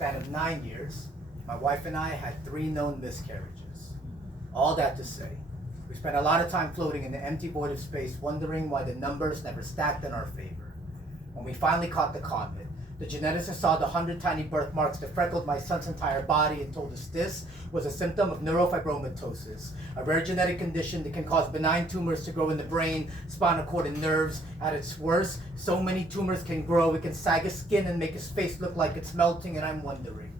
span of 9 years, my wife and I had 3 known miscarriages. All that to say, we spent a lot of time floating in the empty void of space, wondering why the numbers never stacked in our favor. When we finally caught the comet, the geneticist saw the 100 tiny birthmarks that freckled my son's entire body and told us this was a symptom of neurofibromatosis, a rare genetic condition that can cause benign tumors to grow in the brain, spinal cord, and nerves. At its worst, so many tumors can grow, it can sag his skin and make his face look like it's melting, and I'm wondering,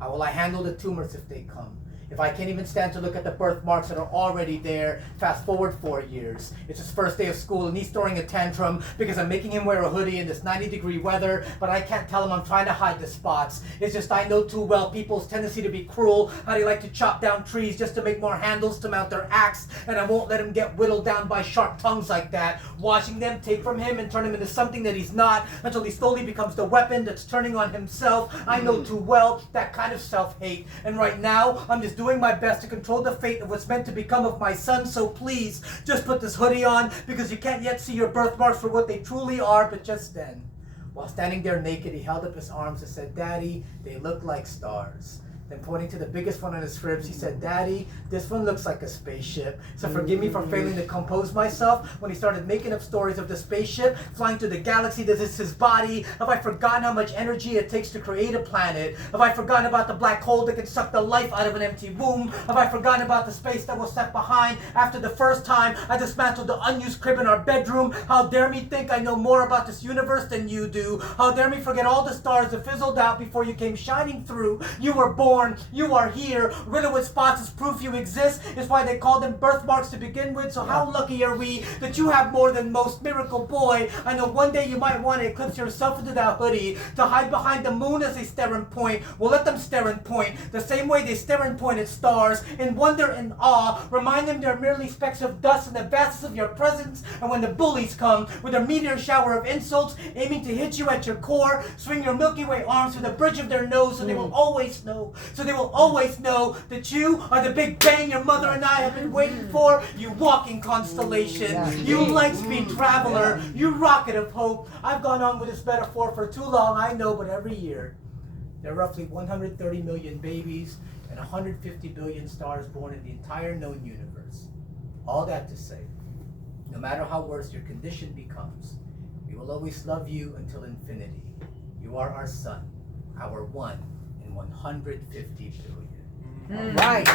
how will I handle the tumors if they come? If I can't even stand to look at the birthmarks that are already there, fast forward 4 years. It's his first day of school and he's throwing a tantrum because I'm making him wear a hoodie in this 90-degree weather, but I can't tell him I'm trying to hide the spots. It's just I know too well people's tendency to be cruel, how they like to chop down trees just to make more handles to mount their axe, and I won't let him get whittled down by sharp tongues like that, watching them take from him and turn him into something that he's not until he slowly becomes the weapon that's turning on himself. I know too well that kind of self-hate, and right now I'm just doing my best to control the fate of what's meant to become of my son, so please, just put this hoodie on, because you can't yet see your birthmarks for what they truly are. But just then, while standing there naked, he held up his arms and said, "Daddy, they look like stars." Then pointing to the biggest one on his ribs, he said, "Daddy, this one looks like a spaceship. So forgive me for failing to compose myself when he started making up stories of the spaceship flying through the galaxy that is his body. Have I forgotten how much energy it takes to create a planet? Have I forgotten about the black hole that can suck the life out of an empty womb? Have I forgotten about the space that was left behind after the first time I dismantled the unused crib in our bedroom? How dare me think I know more about this universe than you do? How dare me forget all the stars that fizzled out before you came shining through? You were born. You are here. Riddled with spots is proof you exist. It's why they call them birthmarks to begin with. So how lucky are we that you have more than most, miracle boy? I know one day you might want to eclipse yourself into that hoodie to hide behind the moon as they stare and point. Well, let them stare and point the same way they stare and point at stars in wonder and awe. Remind them they're merely specks of dust in the vastness of your presence. And when the bullies come with a meteor shower of insults aiming to hit you at your core, swing your Milky Way arms to the bridge of their nose so they will always know. So they will always know that you are the big bang your mother and I have been waiting for. You walking constellation. You light-speed traveler. You rocket of hope. I've gone on with this metaphor for too long, I know, but every year there are roughly 130 million babies and 150 billion stars born in the entire known universe. All that to say, no matter how worse your condition becomes, we will always love you until infinity. You are our son, our 1 in 150 billion. Right.